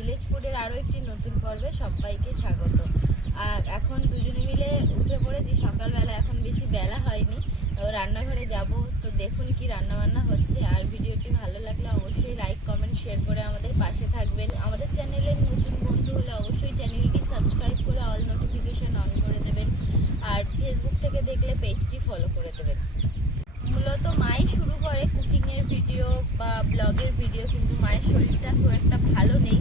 Village ফুডের আরও একটি নতুন পর্বে সবাইকে স্বাগত। আর এখন দুজনে মিলে উঠে পড়েছি সকালবেলা, এখন বেশি বেলা হয়নি, রান্নাঘরে যাব। তো দেখুন কি রান্না বান্না হচ্ছে। আর ভিডিওটি ভালো লাগলে অবশ্যই লাইক কমেন্ট শেয়ার করে আমাদের পাশে থাকবেন। আমাদের চ্যানেলের নতুন বন্ধু হলে অবশ্যই চ্যানেলটি সাবস্ক্রাইব করে অল নোটিফিকেশন অন করে দেবেন। আর ফেসবুক থেকে দেখলে পেজটি ফলো করে দেবেন। মূলত মাই শুরু করে কুকিংয়ের ভিডিও বা ব্লগের ভিডিও, কিন্তু মায়ের শরীরটা খুব একটা ভালো নেই,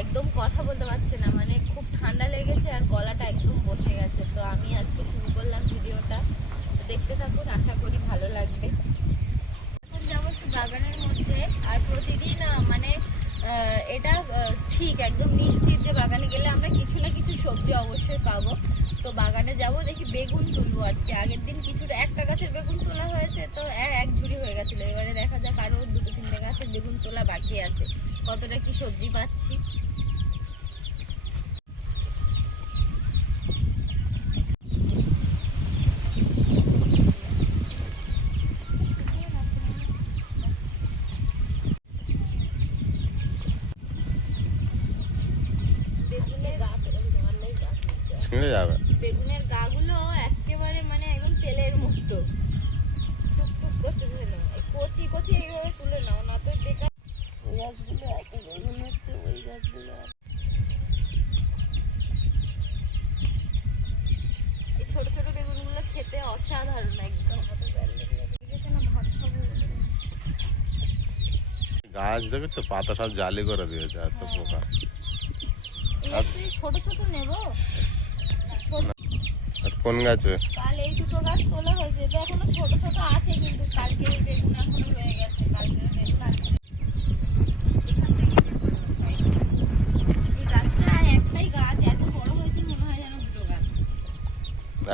একদম কথা বলতে পারছে না, মানে খুব ঠান্ডা লেগেছে আর গলাটা একদম বসে গেছে। তো আমি আজকে শুরু করলাম ভিডিওটা, দেখতে থাকুন, আশা করি ভালো লাগবে। এখন যাবো একটু বাগানের মধ্যে। আর প্রতিদিন মানে এটা ঠিক একদম নিশ্চিত যে বাগানে গেলে আমরা কিছু না কিছু সবজি অবশ্যই পাবো। তো বাগানে যাব, দেখি বেগুন তুলবো আজকে। আগের দিন কিছুটা একটা গাছের বেগুন তোলা হয়েছে, তো এক ঝুড়ি হয়ে গেছিলো। এবারে দেখা যাক আরও 2-3টে গাছের বেগুন তোলা বাকি আছে, কতটা কি সবজি পাচ্ছি। বেগুনের গাগুলো একেবারে মানে একদম তেলের মতো টুকটুক করছে, কচি কচি এইভাবে তুলে নাও, না তো বেকার। ওই গাছগুলো এত বেগুন হচ্ছে, ওই গাছগুলো এই ছোট ছোট বেগুনগুলো খেতে অসাধারণ একদম। ভাত খাবো, গাছ দেখেছো পাতা সব জালি করে দিয়েছে, এত পোকা। ছোট ছোট নেবো। আর কোন গাছে? কাল এই দুটো গাছ তোলা হয়েছে, তো এখনো ছোট ছোট আছে, কিন্তু কালকে বেগুন এখনো রয়ে গেছে, কালকে বেগুন আছে। এই গাছটা একটাই গাছ, এত বড় হয়েছে মনে হয় যেন দুটো গাছ।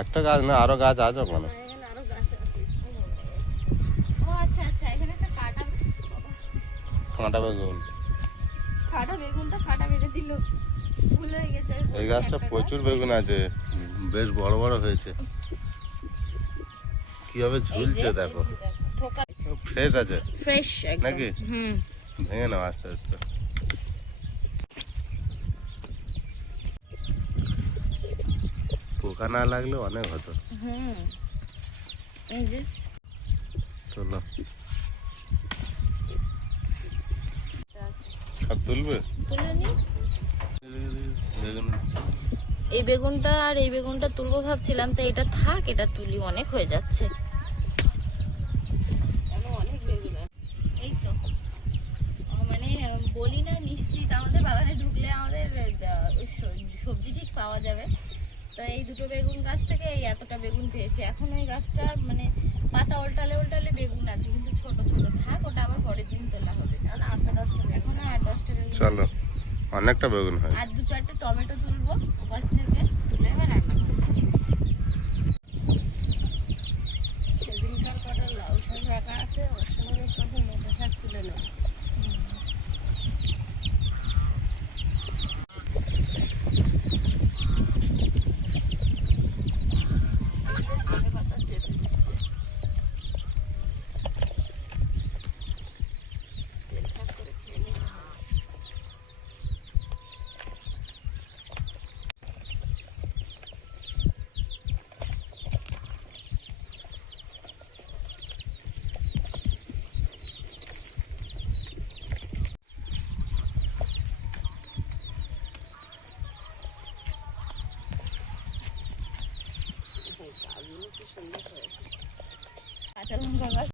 একটা গাছ না, আরো গাছ আছে ওখানে। আরো গাছ আছে। ও আচ্ছা আচ্ছা, এখানে একটা কাঁটা বেগুন। বেগুনটা কাটা মেরে দিল, ভুল হয়ে গেছে। এই গাছটা প্রচুর বেগুন আছে, বেশ বড় বড় হয়েছে। কিভাবে ঝুলছে দেখো, ফ্রেশ আছে ফ্রেশ নাকি? হুম, ভেঙে নাও আস্তে আস্তে। পোকা না লাগলে অনেক হতো। হুম, এই যে চলো সব তুলবে। তুলে নি। বেগুন এই বেগুনটা আর এই বেগুনটা তুলবো ভাবছিলাম, তো এটা থাক, এটা তুলি, অনেক হয়ে যাচ্ছে। এই তো মানে বলি না, নিশ্চিত আমাদের বাগানে ঢুকলে আমাদের সবজি ঠিক পাওয়া যাবে। তো এই দুটো বেগুন গাছ থেকে এই এতটা বেগুন পেয়েছি। এখন ওই গাছটার মানে পাতা উল্টালে উল্টালে বেগুন আছে, কিন্তু ছোট ছোট থাক, ওটা আবার পরের দিন তোলা হবে। কারণ 8-10টা এখন 8-10টা বেগুন। চলো, অনেকটা বেগুন হয়। আর 2-4টে টমেটো তুলবো গাছ থেকে, তুলে এবার রান্না করবো। সেদিনকার কটা লাউ শাক রাখা আছে, ওর সঙ্গে কত মোটা শাক তুলে নেব। কাঁচা লঙ্কা গাছ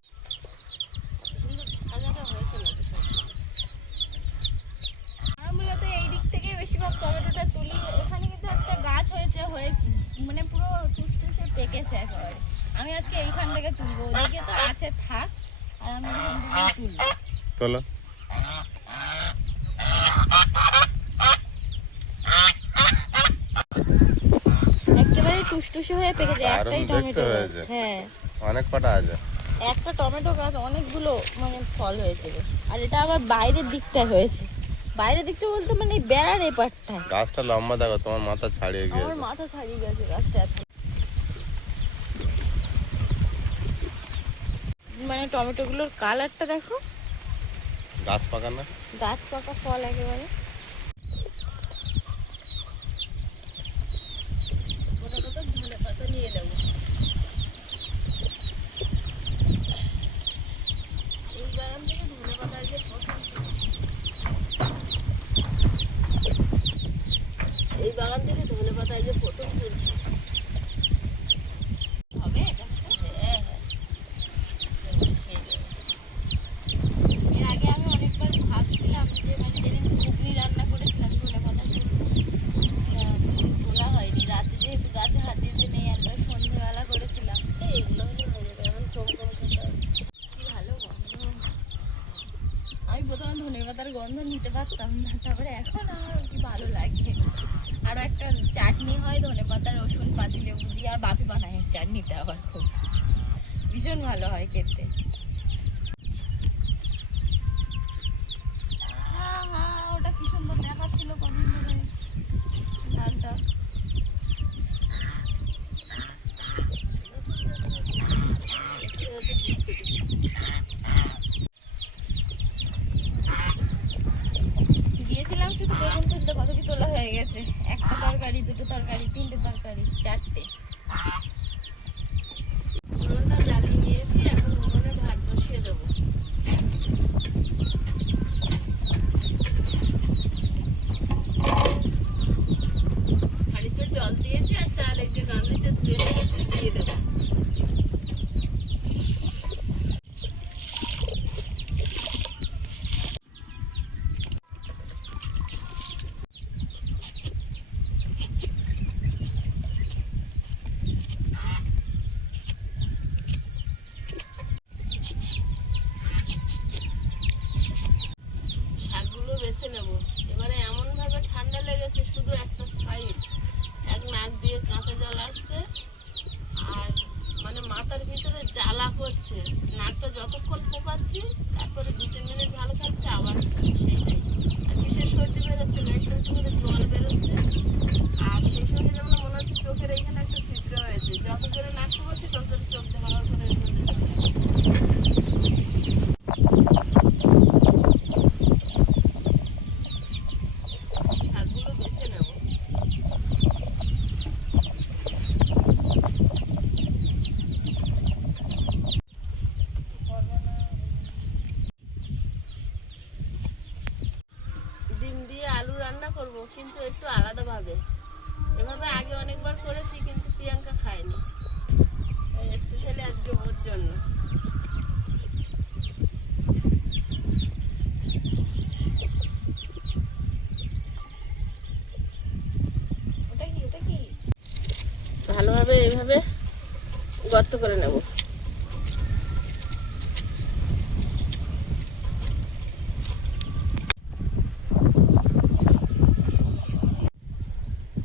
মূলত এই দিক থেকে বেশিরভাগ টমেটোটা তুলি। এখানে কিন্তু একটা গাছ হয়েছে, হয়ে মানে পুরো টুকটুকে পেকেছে একেবারে। আমি আজকে এইখান থেকে তুলবো, ওদিকে তো আছে থাক, আর আমি এখান থেকে তুলবো। চলো একেবারে টুসটুসে হয়ে পেকেছে, একটাই টমেটো গাছ। হ্যাঁ, অনেক কটা আছে। একটা টমেটো গাছ অনেকগুলো মানে ফল হয়েছে বেশ। আর এটা আবার বাইরের দিকটায় হয়েছে, বাইরের দিকটা বলতে মানে বেড়ার এপারটায়। গাছটা লম্বা দেখো, তোমার মাথা ছাড়িয়ে আমার গিয়েছে। মাথা ছাড়িয়ে গেছে গাছটা এত। মানে টমেটোগুলোর কালারটা দেখো, গাছ পাকা না? গাছ পাকা ফল একেবারে। বাগান থেকে ধনে পাতা এই যে প্রথম তুলছি। হবে এটা? হ্যাঁ, হ্যাঁ। এর আগে আমি অনেকবার ভাবছিলাম যে মানে যেদিন ঘুগনি রান্না করেছিলাম ধনে পাতা তোলা হয়নি, রাতে যেহেতু গাছে হাত দিতে নেই একবার সন্ধ্যেবেলা করেছিলাম। এইগুলো হলে হয়ে যাবে, এখন কম কম খেতে হবে। কি ভালো গন্ধ! আমি প্রথমে ধনে পাতার গন্ধ নিতে পারতাম না, তারপরে এখন আমার কি ভালো লাগে। আরো একটা চাটনি হয় ধনে পাতা রসুন পাতি লেবু দিয়ে, আর বাপি বানায় এই চাটনিটা আবার খুব ভীষণ ভালো হয় খেতে। ওটা কি সুন্দর দেখাচ্ছিল কদিন ধরে ধানটা। গিয়েছিলাম শুধু বেগুন তুলতে, কত কি তোলা হয়ে গেছে। একটা তরকারি, দুটো তরকারি, তিনটে তরকারি, চারটে। উনুনটা জ্বালিয়ে নিয়েছি, এখন উনুনে ভাত বসিয়ে দেবো। হাঁড়িতে জল দিয়েছি আর চাল এই যে গামলিতে ধুয়ে নিয়েছি, দিয়ে দেবো। শাকগুলো বেছে নেবো। এবারে এমন ভাবে ঠান্ডা লেগেছে, শুধু একটা সাইড, এক নাক দিয়ে কাঁচা জল আসছে আর মানে মাথার ভিতরে জ্বালা করছে। নাকটা যতক্ষণ ফোপাচ্ছি তারপরে 2-3 মিনিট ভালো থাকছে, আবার সেইটাই। আর বিশেষ সর্দি বেরোচ্ছে না, একটু একটু করে জল বেরোচ্ছে। আর সেই সঙ্গে যেমন মনে হচ্ছে চোখের এইখানে একটা ছিদ্র হয়েছে। যত জোরে নাক ফোপাচ্ছি তত জোরে চোখ ধাওয়া করে শাকগুলো বেছে নেবো। ডিম দিয়ে আলু রান্না করব, কিন্তু একটু আলাদাভাবে। এভাবে আগে অনেকবার করেছি কিন্তু প্রিয়াঙ্কা খায়নি, স্পেশালি আজকে ওর জন্য। ওটা কি, ওটা কি? ভালোভাবে এইভাবে গর্ত করে নেব।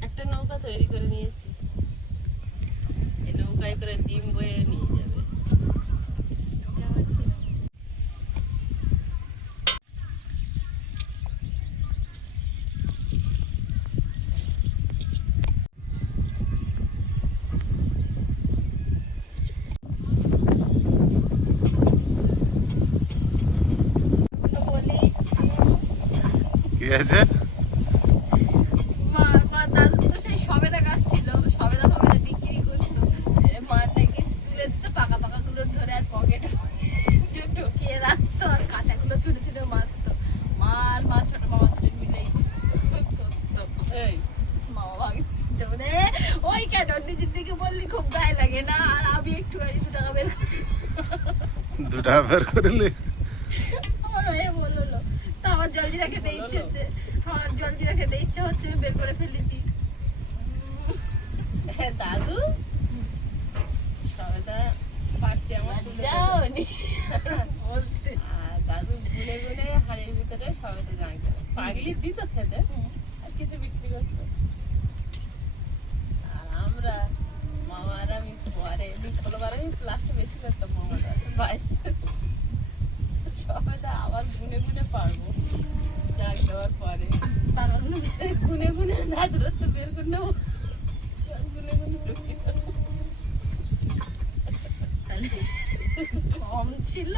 একটা নৌকা তৈরি করে নিয়েছি, এই নৌকায় করে ডিম বয়ে নিয়ে যাবে। এটা আবার কি নাম? তো বলি কি আছে? মা দাদু তো সেই সবেদা গাছ ছিল, সবেদা বিক্রি করতো। মা নাকি তুলে দিত পাকা পাকা গুলো ধরে আর পকেটে ঢুকিয়ে রাখতো, আর কাঁচাগুলো ছুটে ছুটে মারতো। মা ছোট মামা দুজন মিলে করতো। এই মামা ভাগে দিত বলে, ওই কেন নিজের দিকে বললি খুব গায়ে লাগে না? আর আমি একটু 2 টাকা বের করি। 2 টাকা বের করলি? আমার হয়ে বললো, তা আমার জলজিরা খেতে ইচ্ছে হচ্ছে, আমার জলজিরা খেতে ইচ্ছে হচ্ছে, বের করে ফেলেছি। দাদু সবেদা পারতে আমার তুলে দেবে। যাওনি বলতে। আর দাদু গুনে গুনে হাড়ির ভিতরে সবেদা জানতো, পাগলি দিত খেতে আর কিছু বিক্রি করতো। আর আমরা মামার আমি পরে বিপ্লবার আমি প্লাস্টিক বেশি করতাম মামারা বাইরে। সবেদা আবার গুনে গুনে পারবো চাক দেওয়ার পরে, তারপর গুনে গুনে দাদুর তো বের করে নেবো, গুনে গুনে ঢুকিয়ে দেবো। কম ছিল।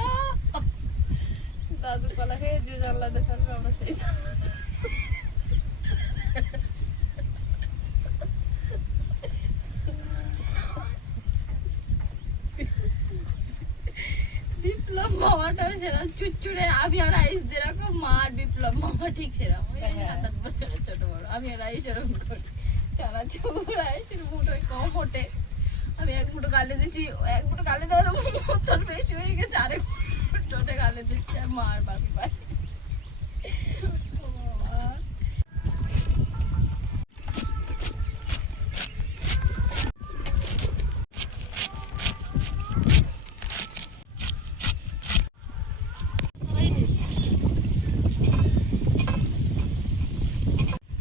দাদু কলা খেয়ে যে জানলা দেখাবে আমরা সেই জানলা। বিপ্লব মামাটাও সেরকম চুচুড়ে, আমি আর আইস যেরকম, মা আর বিপ্লব মামা ঠিক সেরকম। ওই হ্যাঁ। 7-8 বছরের ছোট বড়, আমি আর আইস এরকম করি। চানাচুর আয়েসের মুঠোয় কম ওঠে। আমি এক মুঠো গালে দিচ্ছি, এক মুঠো গালে দেওয়ার তোর বেশি হয়ে গেছে, আরেক মুঠোতে গালে দিচ্ছে আর মার বাকি পায়।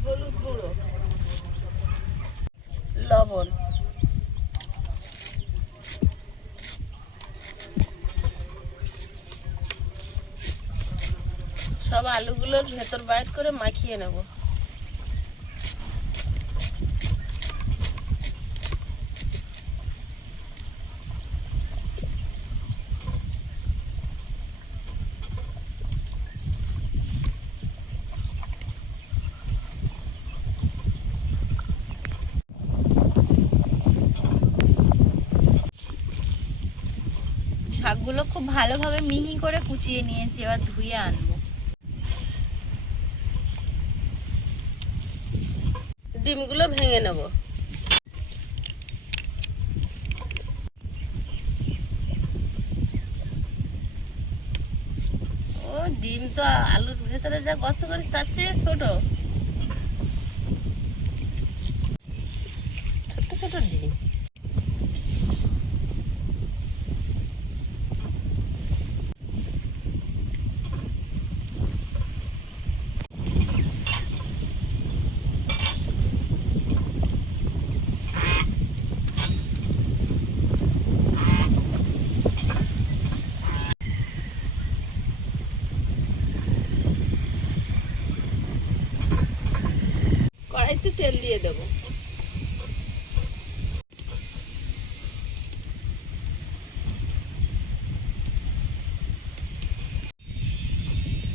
হলুদ গুঁড়ো, লবণ, সব আলুগুলোর ভেতর বাইর করে মাখিয়ে নেব। শাকগুলো খুব ভালোভাবে মিহি করে কুচিয়ে নিয়েছি, এবার ধুয়ে আনবো। ডিমগুলো ভেঙে নেব। ও ডিম তো আলুর ভেতরে যা গর্ত করিস তার চেয়ে ছোট ছোট ছোট ডিম। কড়াইতে তেল দিয়ে দেবো।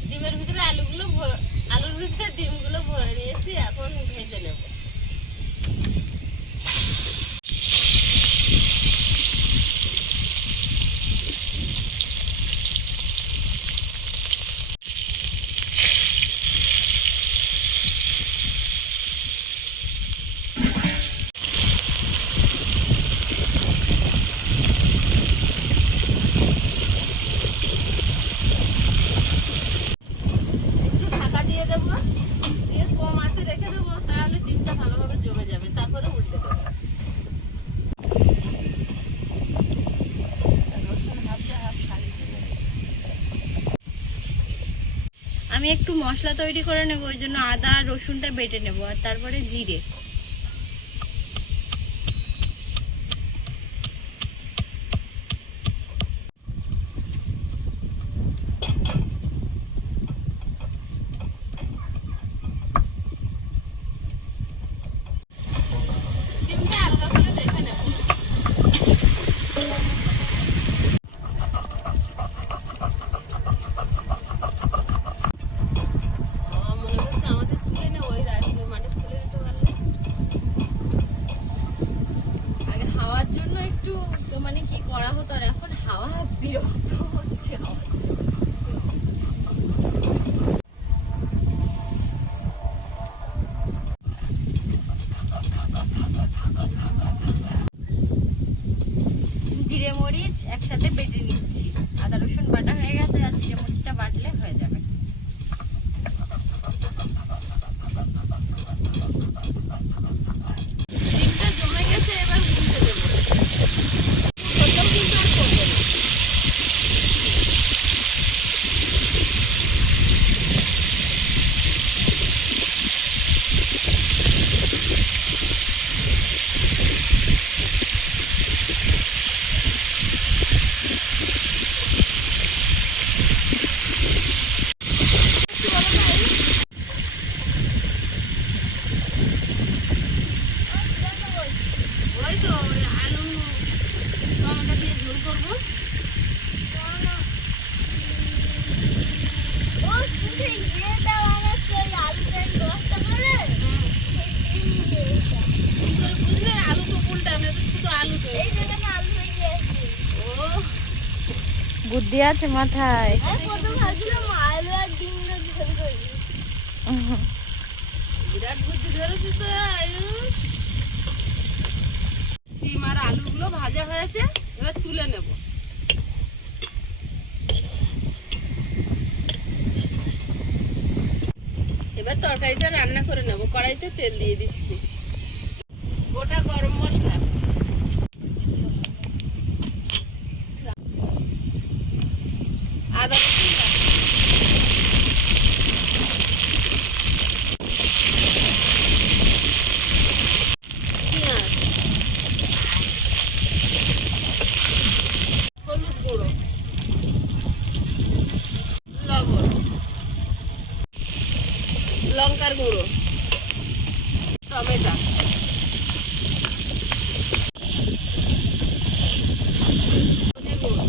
ডিমের ভিতরে আলুর ভিতরে ডিমগুলো ভরে নিয়েছি, এখন ভেজে নেব। একটু ঢাকা দিয়ে দেবো, দিয়ে কম আঁচে রেখে দেবো, তাহলে ডিমটা ভালোভাবে জমে যাবে। তারপরে উল্টে দেবো। রসুন হাফটা হাফ খালি দেবো। আমি একটু মশলা তৈরি করে নেব, ওই জন্য আদা আর রসুনটা বেটে নেব, আর তারপরে জিরে। ডিমটা হালকা করে দেখে নেব। মনে হচ্ছে আমাদের তুলে নে, ওই রাইফেল মাঠে তুলে দিতে পারলে। আগে হাওয়ার জন্য একটু তো মানে কি করা হতো, আর এখন হাওয়া বিরক্ত হচ্ছে আমার। জিরে মরিচ একসাথে বেটে নিচ্ছি, আদা রসুন বাটা হয়ে গেছে, আর জিরে মরিচটা বাটলে হয়ে যাবে। ডিমটা জমে গেছে, এবার উল্টে দেবো। প্রথম কিন্তু আর করবো না। ওই তো ওই আলু টমেটো দিয়ে ঝোল করবো। কি করে বুঝলে? আলু তো উল্টানো, শুধু আলু তো। ও বুদ্ধি আছে মাথায়। বিরাট বুদ্ধি ধরেছিস তো। আমার আলুগুলো ভাজা হয়েছে, এবার তুলে নেব। এবার তরকারিটা রান্না করে নেব। কড়াইতে তেল দিয়ে দিচ্ছি, গোটা গরম মশলা, আদা রসুন বাটা, পেঁয়াজ, হলুদ গুঁড়ো, লবণ, লঙ্কার গুঁড়ো, টমেটো, ধনে গুঁড়ো,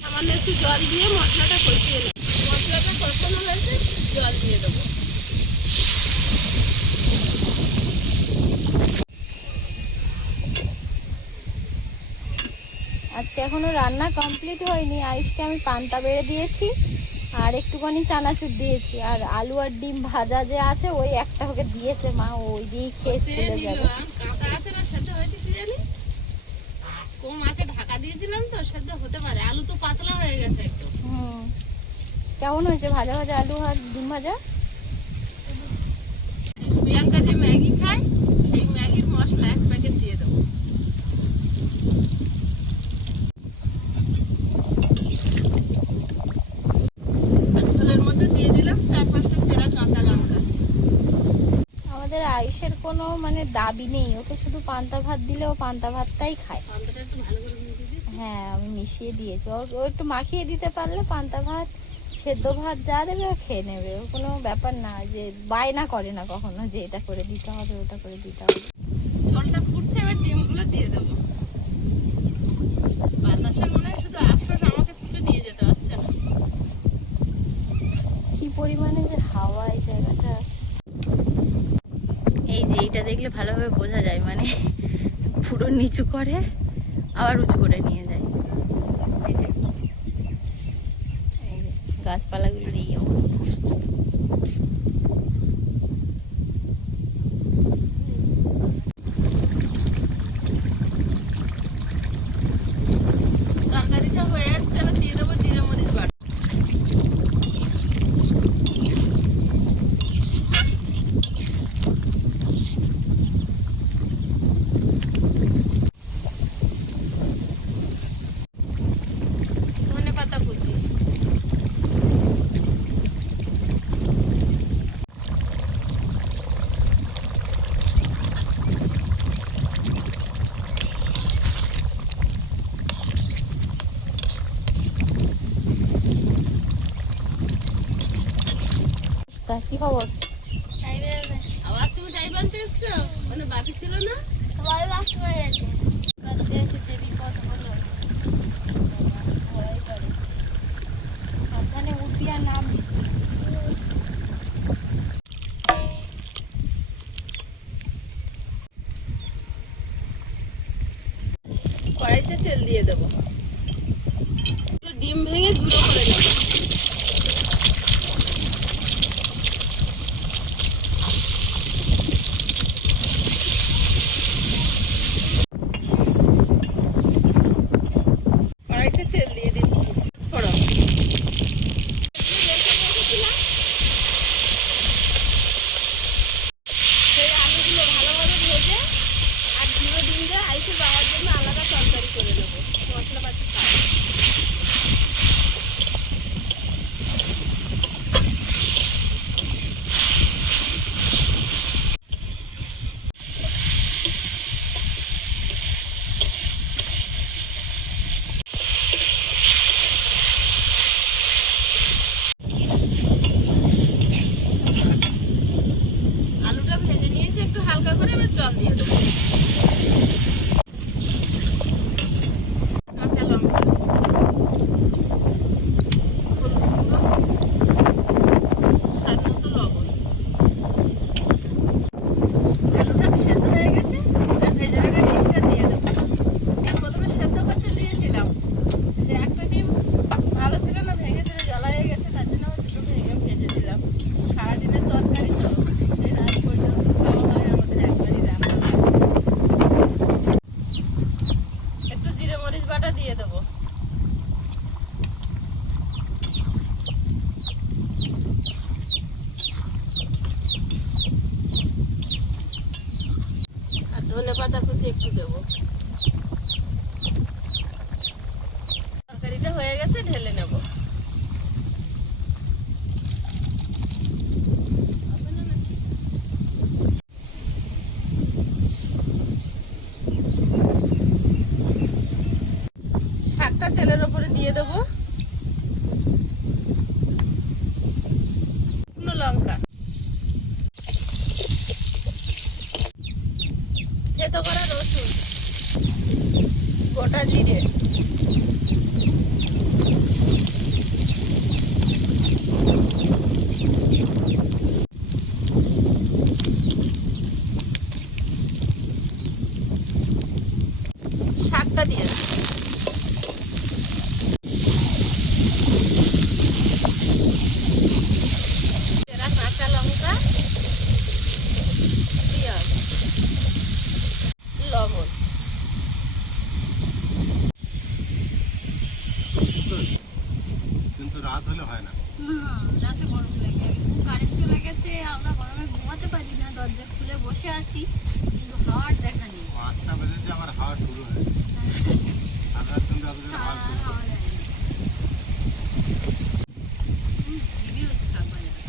সামান্য একটু জল দিয়ে মশলাটা কষিয়ে নেব। মশলাটা কষানো হয়েছে, জল দিয়ে দেবো। আজকে এখনো রান্না কমপ্লিট হয়নি। আয়ুষকে আমি পান্তা বেড়ে দিয়েছি আর একটুখানি চানাচুর দিয়েছি, আর আলু আর ডিম ভাজা যে আছে ওই একটা ওকে দিয়েছে মা, ওই দিয়েই খেয়ে স্কুলে যাবে। কাঁচা আছে না সেদ্ধ হয়েছে কি জানি, কম আছে, ঢাকা দিয়েছিলাম তো সেদ্ধ হতে পারে। আলু তো পাতলা হয়ে গেছে একদম। কেমন হয়েছে ভাজা ভাজা আলু আর ডিম ভাজা? প্রিয়াঙ্কা যে ম্যাগি খায় সেই ম্যাগির মশলা 1 প্যাকেট দিয়ে দেবো। আর ঝোলের মধ্যে দিয়ে দিলাম 4-5টা চেরা কাঁচা লঙ্কা। আমাদের আয়ুষের কোনো মানে দাবি নেই, ওকে শুধু পান্তা ভাত দিলেও পান্তা ভাতটাই খায়। পান্তাটা একটু ভালো করে মিশিয়ে দিয়েছি। হ্যাঁ আমি মিশিয়ে দিয়েছি, ও একটু মাখিয়ে দিতে পারলে পান্তা ভাত সেদ্ধ ভাত যা দেবে ও খেয়ে নেবে। ও কোনো ব্যাপার না, যে বায়না করে না কখনো যে এটা করে দিতে হবে ওটা করে দিতে হবে। ঝোলটা ফুটছে, এবার ডিমগুলো দিয়ে দেবো। বাতাসের মনে হয় শুধু আফসোস আমাকে তুলে নিয়ে যেতে পারছে না। কি পরিমাণে যে হাওয়া এই জায়গাটা, এই যে এইটা দেখলে ভালোভাবে বোঝা যায়, মানে পুরো নিচু করে আবার উঁচু করে নিয়ে যায়। এই যে গাছপালাগুলোর এই অবস্থা। তরকারিটা হয়ে আসছে, এবার দিয়ে দেবো জিরে মরিচ বাটা। ধনেপাতা কুচি, তা কি খবর? আবার তুমি টাইম আনতে এসছো? মানে বাকি ছিল না? কাঁদতে এসেছে, বিপদ হলো। ভয় করে। সাবধানে উঠবি আর নামবি। কড়াইতে তেল দিয়ে দেবো, ডিম ভেঙে গুঁড়ো করে নেব। কড়াইতে তেল দিয়ে দিচ্ছি, ফোড়ন। জিরে। শাকটা দিয়ে দিই। এরা কাঁচা লঙ্কা, পেঁয়াজ, লবণ। কিন্তু রাত হলে হয় না। রাতে গরম লাগে, একদম কারেন্ট চলে গেছে, আমরা গরমে ঘুমাতে পারি না, দরজা খুলে বসে আছি কিন্তু হাওয়ার দেখা নেই। 5টা বেজেছে আমার হাওয়া শুরু হয়। আকাশ কিন্তু এতদিন হাওয়া শুরু হয়। হাওয়া দেয় না। হেভি হচ্ছে শাক ভাজাটা।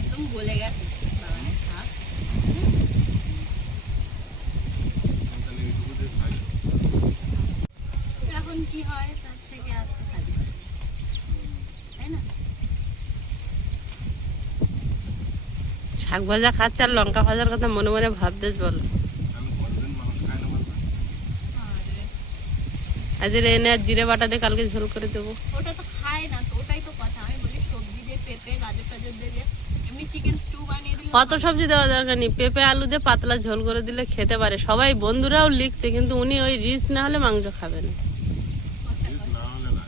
একদম গলে গেছে বাগানের শাক। তাহলে এইটুকু দিয়ে খাই। এখন কি হয় তার থেকে আসতে থাকবে, তাই না? শাক ভাজা খাচ্ছে আর লঙ্কা ভাজার কথা মনে মনে ভাবতেছ বলো। আমি কতদিন মাংস খাই না বলতো? আর আজ এনে আর জিরে বাটা দিয়ে কালকে ঝোল করে দেবো। ওটা তো খায় না, তো ওটাই তো কথা। আমি বলি সবজি দিয়ে পেঁপে গাজর টাজর দিয়ে এমনি চিকেন স্টু বানিয়ে দিলে অত সবজি দেওয়া দরকার নেই, পেঁপে আলু দিয়ে পাতলা ঝোল করে দিলে খেতে পারে সবাই। বন্ধুরাও লিখছে কিন্তু উনি ওই রিচ না হলে মাংস খাবেন। রিচ না হলে না,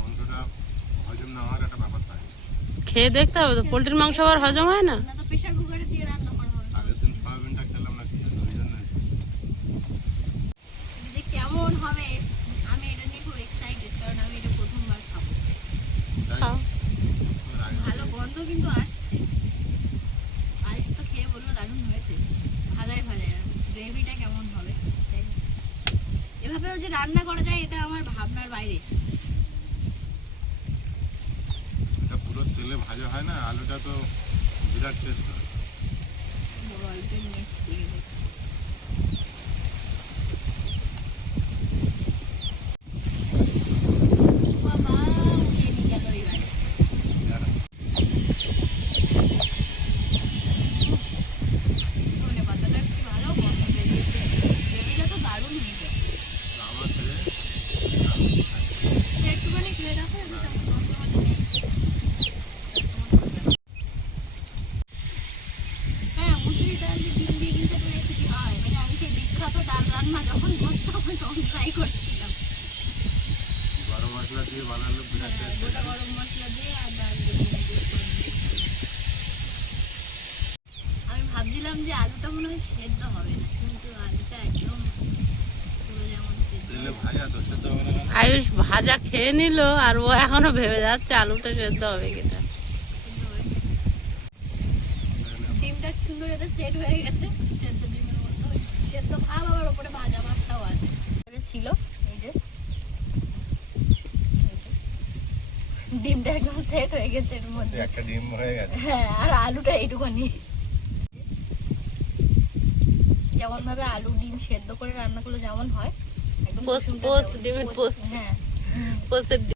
মাংসটা হজম না হওয়ার একটা ব্যাপার থাকে। খেয়ে দেখতে হবে তো, পোলট্রির মাংস আবার হজম হয় না। না তো প্রেসার কুকারে দিয়ে রান্না করা হবে। আগের দিন সয়াবিনটা খেলাম না, কিন্তু ওই জন্যই। যে কেমন হবে আমি এটা নিয়ে খুব এক্সাইটেড, কারণ আমি এটা প্রথমবার খাবো। তাই? খাও। এর আগে ভালো গন্ধ কিন্তু আসছে। আইস তো খেয়ে বললো দারুণ হয়েছে। ভাজাই ভাজাই গ্রেভিটা কেমন হবে তাই না? এভাবেও যে রান্না করা যায় এটা আমার ভাবনার বাইরে। এটা পুরো তেলে ভাজা হয় না, আলুটা তো বিরাট টেস্ট হয়। অল্প মিক্স দিয়ে দেব। বাবা উড়িয়ে নিয়ে গেল এবারে। ধনেপাতাটা কি ভালো গন্ধ বেরিয়েছে। গ্রেভিটা তো দারুণ হয়েছে। আমার ছেলে একটুখানি খেয়ে দেখো, এটা তেমন গন্ধ মতো নেই। হ্যাঁ, মুসুরি ডাল দিয়ে ডিম দিয়ে কিন্তু একটা রেসিপি হয়। মানে আমি সেই বিখ্যাত ডাল রান্না যখন করতাম তখন ট্রাই করছিলাম। গরম মশলা দিয়ে বানালে বিরাট হ্যাঁ, টেস্ট গোটা গরম মশলা দিয়ে আর ডাল দিয়ে ডিম দিয়ে করে দিয়েছিলাম। আমি ভাবছিলাম যে আলুটা মনে হয় সেদ্ধ হবে না, কিন্তু আলুটা একদম পুরো যেমন সেদ্ধ তেলে হয়। ভাজা তো সেদ্ধ হবে না কেন? আয়ুষ ভাজা খেয়ে নিল আর ও এখনো ভেবে যাচ্ছে আলুটা সেদ্ধ হবে কিনা। সেদ্ধ হয়েছে। ডিমটা সুন্দর এটা সেট হয়ে গেছে, সেদ্ধ ডিমের মতো। ওই সেদ্ধ ভাব আবার ওপরে ভাজা ভাবটাও আছে। এটা ছিল এই যে ডিমটা একদম সেট হয়ে গেছে এর মধ্যে। একটা ডিম হয়ে গেছে। হ্যাঁ, আর আলুটা এইটুখানি। যেমন ভাবে আলু ডিম সেদ্ধ করে রান্না করলে যেমন হয় একদম পোস্ট কুসুমটা পোস্ট তেমন- ডিমের পোস্ট হ্যাঁ পোস্টের